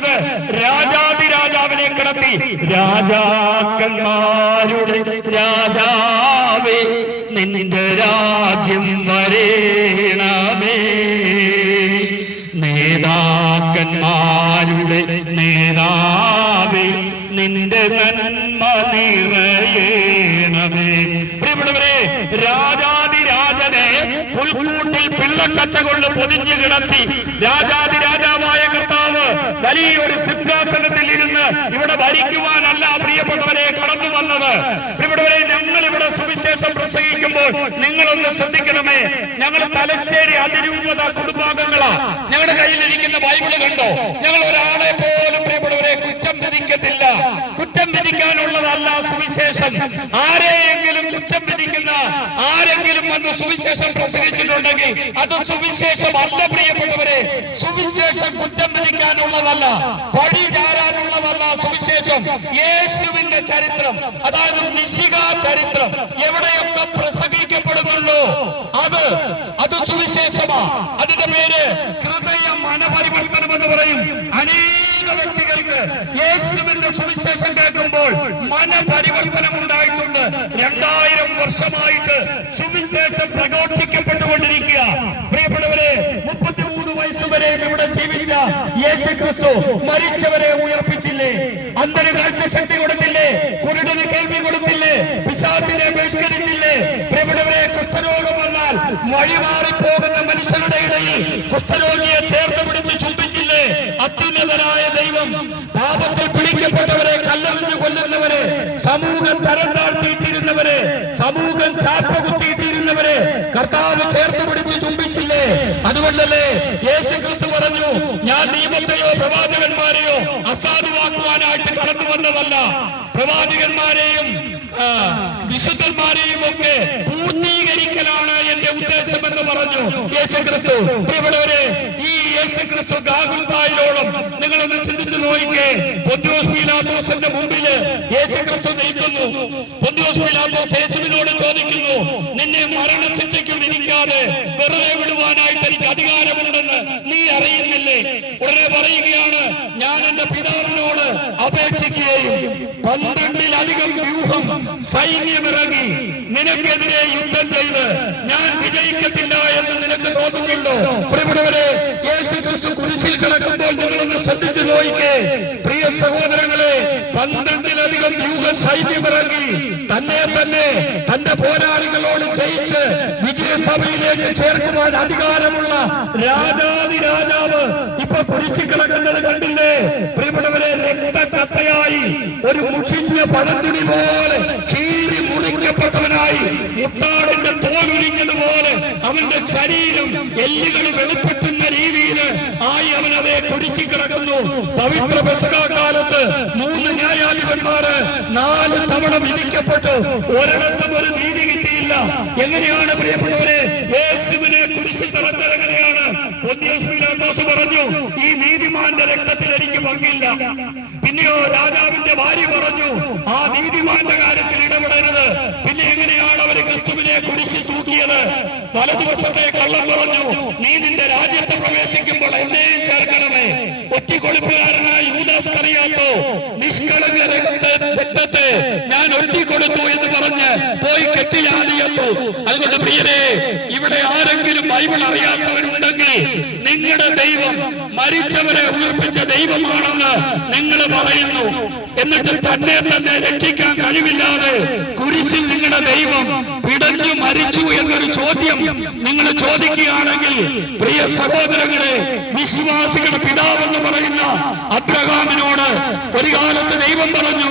കിടത്തിയത് രാജാതിരാജാവിനെ കിടത്തി. രാജാക്കന്മാരുടെ രാജാവേ നിന്റെ രാജ്യം വരേണമേ, നേതാക്കന്മാരുടെ നേതാവേ നിന്റെ നന്മ നിറയേണമേ. പ്രിയപ്പെട്ടവരെ, രാജാതിരാജനെ പുൽക്കൂട്ടിൽ പിള്ളക്കച്ച കൊണ്ട് പൊതിഞ്ഞു കിടത്തി രാജാതിരാജാവായ കർത്താവ് വലിയൊരു സിംഹാസനത്തിൽ ഇരുന്ന് ഇവിടെ ഭരിക്കുവാനല്ല പ്രിയപ്പെട്ടവരെ കടന്നു വന്നത്. പ്രിയപ്പെട്ടവരെ, ഞങ്ങൾ ഇവിടെ സുവിശേഷം പ്രസംഗിക്കുമ്പോൾ നിങ്ങളൊന്ന് ശ്രദ്ധിക്കണമേ. ഞങ്ങൾ തലശ്ശേരി അതിരൂപത കുടുംബാംഗങ്ങളാ. ഞങ്ങളുടെ കയ്യിലിരിക്കുന്ന ബൈബിള് കണ്ടോ? ഞങ്ങൾ ഒരാളെ പോലും പ്രിയപ്പെട്ടവരെ കുറ്റം വിധിക്കത്തില്ല. കുറ്റം വിധിക്കാനുള്ളതല്ല സുവിശേഷം. ആരെയെങ്കിലും കുറ്റം വിധിക്കുന്ന ആരെങ്കിലും വന്ന് സുവിശേഷം പ്രസംഗിച്ചിട്ടുണ്ടെങ്കിൽ അത് സുവിശേഷം അല്ല പ്രിയപ്പെട്ടവരെ. സുവിശേഷം കുറ്റം വിധിക്കാനുള്ളതല്ല, പഴി ചാരാനുള്ളതല്ല സുവിശേഷം. യേശുവിന്റെ ചരിത്രം, അതായത് മിശിഹ ചരിത്രം എവിടെയൊക്കെ പ്രസംഗിക്കപ്പെടുന്നുണ്ടോ അത് സുവിശേഷമാ. അതിന്റെ പേര് ഹൃദയ മനപരിവർത്തനം എന്ന് പറയും. അനേക വ്യക്തികൾക്ക് യേശുവിന്റെ സുവിശേഷം കേൾക്കുമ്പോൾ മനപരിവർത്തനം ഉണ്ടായിട്ടുണ്ട്. 2000 വർഷമായിട്ട് സുവിശേഷം പ്രഘോഷിക്കപ്പെട്ടുകൊണ്ടിരിക്കുക. പ്രിയപ്പെട്ടവരെ, 33 വയസ്സുവരെ ഇവിടെ ജീവിച്ച യേശു ക്രിസ്തു മരിച്ചവരെ ഉയർപ്പിച്ചില്ലേ? അന്ധന് കാഴ്ചശക്തി കൊടുത്തില്ലേ? കുരുടന് കേൾവി കൊടുത്തില്ലേ? പിശാചിനെ ബഹിഷ്കരിച്ചില്ലേ? പ്രിയപ്പെട്ടവരെ, കുഷ്ഠരോഗം വന്നാൽ വഴിമാറിപ്പോകുന്ന മനുഷ്യരുടെ ഇടയിൽ കുഷ്ഠരോഗിയെ ചേർത്ത് പിടിച്ച് ചുംബിച്ചില്ലേ? അത്യുന്നതനായ ദൈവം പാപത്തിൽ പിടിക്കപ്പെട്ടവരെ, കല്ലെറിഞ്ഞു കൊല്ലുന്നവരെ, സമൂഹം തരം താഴ്ത്തിയിട്ടിരുന്നവരെ, സമൂഹം ചാപ്പ കുത്തിയിട്ടിരുന്നവരെ കർത്താവ് ചേർത്ത് പിടിച്ച് ചുംബിച്ചില്ലേ? അതുകൊണ്ടല്ലേ യേശു ക്രിസ്തു പറഞ്ഞു, ഞാൻ നിയമത്തെയോ പ്രവാചകന്മാരെയോ അസാധുവാക്കുവാനായിട്ട് കടന്നു വന്നതല്ല, പ്രവാചകന്മാരെയും വിശുദ്ധന്മാരെയും ഒക്കെ പൂർത്തീകരിക്കലാണ് എന്റെ ഉദ്ദേശം എന്ന് പറഞ്ഞു യേശു ക്രിസ്തു. പ്രിയപ്പെട്ടവരെ, ഈ യേശു ക്രിസ്തു ഗാഗുൽത്തായിലോളം നിങ്ങളൊന്ന് ചിന്തിച്ചു നോക്കിക്കേ. പൊന്തിയോസ് പീലാത്തോസിന്റെ മുമ്പില് യേശു ക്രിസ്തു നിൽക്കുന്നു. പൊന്തിയോസ് പീലാത്തോസ് യേശുവിനോട് ചോദിക്കുന്നു, നിന്നെ മരണശിക്ഷയ്ക്ക് വിധിക്കാതെ വെറുതെ വിടുവാനായിട്ട് എനിക്ക് അധികാരമുണ്ടെന്ന് നീ അറിയുന്നില്ലേ? ഉടനെ പറയുകയാണ്, ഞാൻ എന്റെ പിതാവിനോട് അപേക്ഷിക്കുകയും 12-ലധികം വ്യൂഹം സൈന്യമിറങ്ങി നിനക്കെതിരെ യുദ്ധം ചെയ്ത് ഞാൻ വിജയിക്കത്തില്ല എന്ന് നിനക്ക് തോന്നുന്നുണ്ടോ? പ്രിയപ്പെട്ടവരെ, യേശു ക്രിസ്തു കുരിശിൽ കിടക്കുമ്പോൾ നിങ്ങളൊന്ന് ശ്രദ്ധിച്ചു നോക്കിക്കേ. പ്രിയ സഹോദരങ്ങളെ, 12-ലധികം വ്യൂഹം സൈന്യമിറങ്ങി തന്നെ തന്റെ പോരാളികളോട് ജയിച്ച് വിജയസഭയിലേക്ക് ചേർക്കുവാൻ അധികാരമുള്ള രാജാതിരാജാവ് ഇപ്പൊ കുരിശിൽ കിടക്കുന്നത് കണ്ടില്ലേ? പ്രിയപ്പെട്ടവരെ, രക്തക്കട്ടയായി ഒരു മുഷിഞ്ഞ പഴന്തുണി പോലെ കീറി മുറിക്കപ്പെട്ടവനായി, മുത്താടിന്റെ തോലുരിഞ്ഞതുപോലെ അവന്റെ ശരീരം എല്ലുകൾ വെളുപ്പെട്ടുന്ന രീതിയിൽ ആയി അവൻ അതേ കുരിശിൽ കിടക്കുന്നു. പവിത്ര പെസഹ കാലത്ത് 3 ന്യായാധിപന്മാര് 4 തവണ വിധിക്കപ്പെട്ടു. ഒരിടത്തും ഒരു നീതി കിട്ടിയില്ല. എങ്ങനെയാണ് പ്രിയപ്പെട്ടവരെ യേശുവിനെ കുരിശിൽ തറച്ചത്? എങ്ങനെയാണ്? പൊന്തിയോസ് പീലാത്തോസ് പറഞ്ഞു, ഈ നീതിമാന്റെ രക്തത്തിൽ എനിക്ക് പങ്കില്ല. പിന്നെയോ രാജാവിന്റെ ഭാര്യ പറഞ്ഞു, ആ നീതിമാന്റെ കാര്യത്തിൽ ഇടപെടരുത്. പിന്നെ എങ്ങനെയാണ് അവര് ക്രിസ്തുവിനെ കുരിശിൽ തൂക്കിയത്? വലതുവശത്തെ കള്ളം പറഞ്ഞു, നീ നിന്റെ രാജ്യത്തെ പ്രവേശിക്കുമ്പോൾ എന്നെയും ചേർക്കണമേ. ഒറ്റിക്കൊടുപ്പുകാരനായ യൂദാസ് ഇസ്കറിയോത്തോ നിഷ്കളങ്ക രക്തത്തെ ഞാൻ ഒറ്റിക്കൊടുത്തു എന്ന് പറഞ്ഞ് പോയി കെട്ടിയാടിയത്തു. അതുകൊണ്ട് പ്രിയരെ, ഇവിടെ ആരെങ്കിലും ബൈബിൾ അറിയാത്തവരുണ്ടെങ്കിൽ നിങ്ങളുടെ ദൈവം മരിച്ചവരെ ഉയർപ്പിച്ച ദൈവമാണെന്ന് നിങ്ങൾ പറയുന്നു. എന്നിട്ട് തന്നെ രക്ഷിക്കാൻ കഴിവില്ലാതെ കുരിശിൽ നിങ്ങളുടെ ദൈവം പിടഞ്ഞു മരിച്ചു എന്നൊരു ചോദ്യം നിങ്ങൾ ചോദിക്കുകയാണെങ്കിൽ, പ്രിയ സഹോദരങ്ങളെ, വിശ്വാസികളുടെ പിതാവെന്ന് പറയുന്ന അബ്രഹാമിനോട് ഒരു കാലത്ത് ദൈവം പറഞ്ഞു,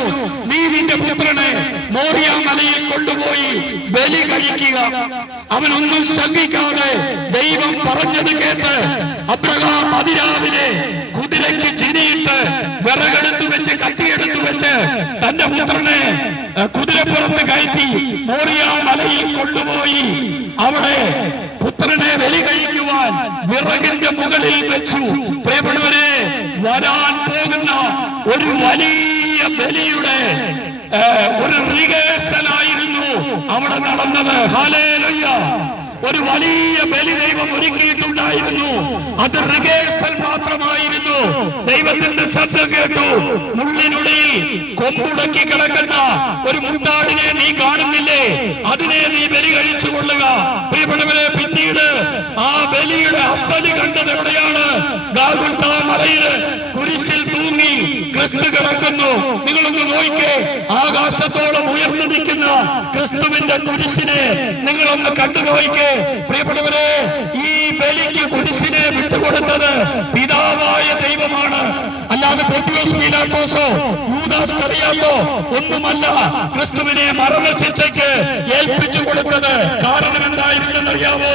നീ നിന്റെ പുത്രനെ മോറിയ മലയിൽ കൊണ്ടുപോയി ബലി കഴിക്കുക. അവനൊന്നും ശങ്കിക്കാതെ ദൈവം പറഞ്ഞത് കേട്ട് അബ്രഹാം അതിരാവിലെ കുതിരയ്ക്ക് ജിനിയിട്ട് വിറകെടുത്തു വെച്ച് കത്തിയെടുത്തു വെച്ച് തന്റെ പുത്രനെ കുതിരപ്പുറത്ത് കയറ്റി മോറിയ മലയിൽ കൊണ്ടുപോയി അവിടെ പുത്രനെ ബലി കഴിക്കുവാൻ വിറകിന്റെ മുകളിൽ വെച്ചു. പ്രിയപ്പെട്ടവരെ, വരാൻ പോകുന്ന ഒരു വലിയ ബലിയുടെ ഒരു റിഹേഴ്സലായിരുന്നു അവിടെ നടന്നത്. ഹല്ലേലൂയ! ഒരു വലിയ ബലി ദൈവം ഒരുക്കിയിട്ടുണ്ടായിരുന്നു. അത് റിഹേഴ്സൽ മാത്രമായിരുന്നു. ദൈവത്തിന്റെ ശബ്ദം കേട്ടു. മുള്ളിനുള്ളിൽ കൊമ്പുടക്കി കിടക്കുന്ന ഒരു മുട്ടാടിനെ നീ കാണുന്നില്ലേ? അതിനെ നീ ബലി കഴിച്ചു കൊള്ളുക. പ്രിയപ്പെട്ടവരെ, പിന്നീട് ആ ബലിയുടെ അസല് കണ്ടത് എവിടെയാണ്? ഗാഗുൽത്താ മലയില് കുരിശിൽ തൂങ്ങി ക്രിസ്തു കിടക്കുന്നു. നിങ്ങളൊന്ന് നോക്കിക്കേ, ആകാശത്തോളം ഉയർന്നു നിൽക്കുന്ന ക്രിസ്തുവിന്റെ കുരിശിനെ നിങ്ങളൊന്ന് കണ്ടു നോക്കിക്കേ. പ്രിയപ്പെട്ടവരെ, ഈ ബലിക്ക് കുരിശിനെ വിട്ടുകൊടുത്തത് പിതാവായ ദൈവമാണ്. അല്ലാതെ പൊന്തിയോസ് പീലാത്തോസോ യൂദാസ് കറിയാത്തോ ഒന്നുമല്ല ക്രിസ്തുവിനെ മരണശിക്ഷയ്ക്ക് ഏൽപ്പിച്ചു കൊടുത്തത്. കാരണം എന്തായിരുന്നെന്നറിയാവോ?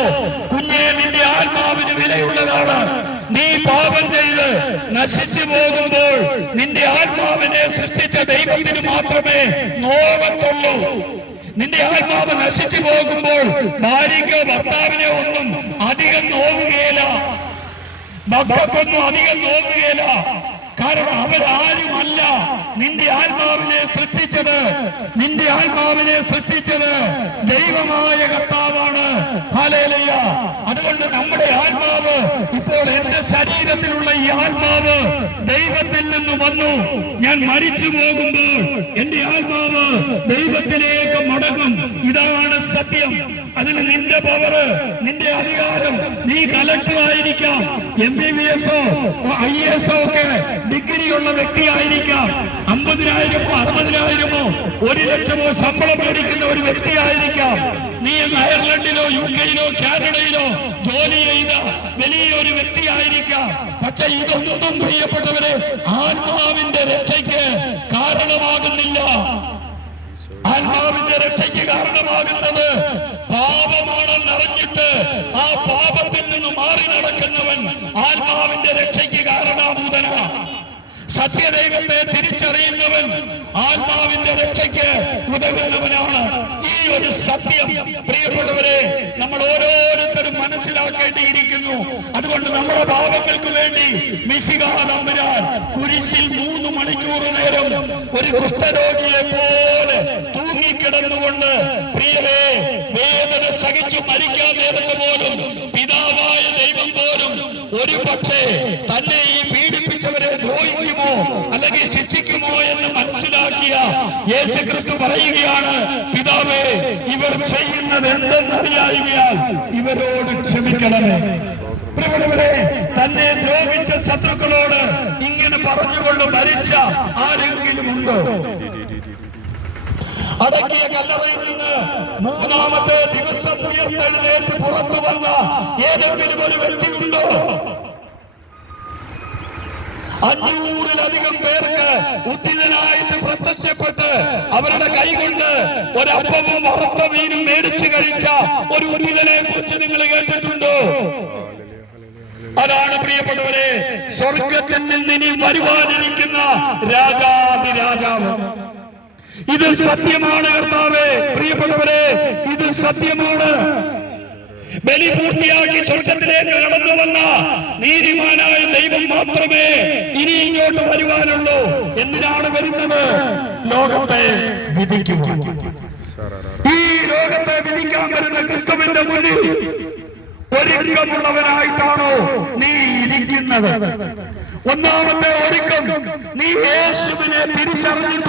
കുഞ്ഞെ, നിന്റെ ആത്മാവിന് വിലയുള്ളതാണ്. നീ പാപം ചെയ്ത് നശിച്ചു പോകുമ്പോൾ നിന്റെ ആത്മാവിനെ സൃഷ്ടിച്ച ദൈവത്തിന് മാത്രമേ നോവത്തുള്ളൂ. നിന്റെ ആത്മാവ് നശിച്ചു പോകുമ്പോൾ ഭാര്യയ്ക്കോ ഭർത്താവിനെ ഒന്നും അധികം നോവുകയില്ല, മക്കൾക്കൊന്നും അധികം നോവുകയില്ല. കാരണം അവരാരുമല്ല നിന്റെ ആത്മാവിനെ സൃഷ്ടിച്ചത്. നിന്റെ ആത്മാവിനെ സൃഷ്ടിച്ചത് ദൈവമായ കർത്താവാണ്. ഹല്ലേലൂയ. അതുകൊണ്ട് നമ്മുടെ ആത്മാവ് ഇപ്പോൾ എന്റെ ശരീരത്തിലുള്ള ഈ ആത്മാവ് ദൈവത്തിൽ നിന്ന് വന്നു. ഞാൻ മരിച്ചു പോകുമ്പോൾ എന്റെ ആത്മാവ് ദൈവത്തിലേക്ക് മടങ്ങും. ഇതാണ് സത്യം. അതിന് നിന്റെ പവർ, നിന്റെ അധികാരം, നീ കലക്ടർ ആയിരിക്കാം, MBBS IAS ഒക്കെ ഡിഗ്രിയുള്ള വ്യക്തിയായിരിക്കാം, 50,000 60,000 1 ലക്ഷമോ ശമ്പളം മേടിക്കുന്ന ഒരു വ്യക്തിയായിരിക്കാം. നീ അയർലൻഡിലോ UK-യിലോ കാനഡയിലോ ജോലി ചെയ്ത വലിയൊരു വ്യക്തിയായിരിക്കാം. പക്ഷെ ഇതൊന്നും പ്രിയപ്പെട്ടവരെ ആത്മാവിന്റെ രക്ഷയ്ക്ക് കാരണമാകുന്നില്ല. ആത്മാവിന്റെ രക്ഷയ്ക്ക് കാരണമാകുന്നത് പാപമാണെന്നറിഞ്ഞിട്ട് ആ പാപത്തിൽ നിന്ന് മാറി നടക്കുന്നവൻ ആത്മാവിന്റെ രക്ഷയ്ക്ക് കാരണഭൂതന. സത്യദൈവത്തെ തിരിച്ചറിയുന്നവൻ ആത്മാവിന്റെ രക്ഷയ്ക്ക് ഉതകുന്നവനാണ്. ഈ ഒരു സത്യം പ്രിയപ്പെട്ടവരെ നമ്മൾ ഓരോരുത്തരും മനസ്സിലാക്കേണ്ടിയിരിക്കുന്നു. അതുകൊണ്ട് നമ്മുടെ പാപങ്ങൾക്ക് വേണ്ടി മിശിഹാ തമ്പുരാൻ കുരിശിൽ 3 മണിക്കൂർ നേരം ഒരു കുഷ്ഠരോഗിയെ പോലെ തൂങ്ങിക്കിടന്നുകൊണ്ട് പ്രിയരെ വേദന സഹിച്ചു മരിക്കാൻ നേരത്ത് പോലും പിതാവായ ദൈവം പോലും ഒരു പക്ഷേ തന്നെ ഈ പീഡിപ്പിച്ചവരെ ദ്രോഹിക്കുമോ അല്ലെങ്കിൽ ശിക്ഷിക്കുമോ എന്ന് മനസ്സിലാക്കിയ യേശുക്രിസ്തു പറയുകയാണ്, പിതാവേ, ഇവർ ചെയ്യുന്നത് എന്തെന്നറിയായികയാൽ ഇവരോട് ക്ഷമിക്കണമേ. പ്രിയപ്പെട്ടവരെ, തന്നെ ദ്രോഹിച്ച ശത്രുക്കളോട് ഇങ്ങനെ പറഞ്ഞുകൊണ്ട് മരിച്ച ആരെങ്കിലും ഉണ്ടോ? അടക്കിയ കല്ലറയിൽ നിന്ന് 3-ാമത്തെ ദിവസം ഉയർത്തെഴുന്നേറ്റ് പുറത്തു വന്ന ഏതെങ്കിലും ഒരു വ്യക്തി ഉണ്ടോ? 500-ലധികം പേർക്ക് ഉദ്ധിതനായിട്ട് പ്രത്യക്ഷപ്പെട്ട് അവരുടെ കൈകൊണ്ട് ഒരപ്പവും വറുത്ത മീനും മേടിച്ചു കഴിച്ച ഒരു ഉദ്ധിതനെ കുറിച്ച് നിങ്ങൾ കേട്ടിട്ടുണ്ടോ? അതാണ് പ്രിയപ്പെട്ടവരെ സ്വർഗത്തിൽ നിന്ന് ഇനി വരുവാനിരിക്കുന്ന രാജാതിരാജാവ്. ഇത് സത്യമാണ് കർത്താവേ. പ്രിയപ്പെട്ടവരെ, ഇത് സത്യമാണ്. ബലി പൂർത്തിയാക്കി സ്വർഗത്തിലേക്ക് കടന്നു വന്ന നീതിമാനായ ദൈവം മാത്രമേ ഇനി ഇങ്ങോട്ട് വരുവാനുള്ളൂ. എന്തിനാണ് വരുന്നത്? ലോകത്തെ വിധിക്കുവാൻ. ഈ ലോകത്തെ വിധിക്കാൻ വരുന്ന ക്രിസ്തുവിന്റെ മുന്നിൽ ഒരുക്കമുള്ളവനായിട്ടാണോ നീ ഇരിക്കുന്നത്? ഒന്നാമത്തെ ഒരുക്കം, നീ യേശുവിനെ തിരിച്ചറിഞ്ഞിട്ട്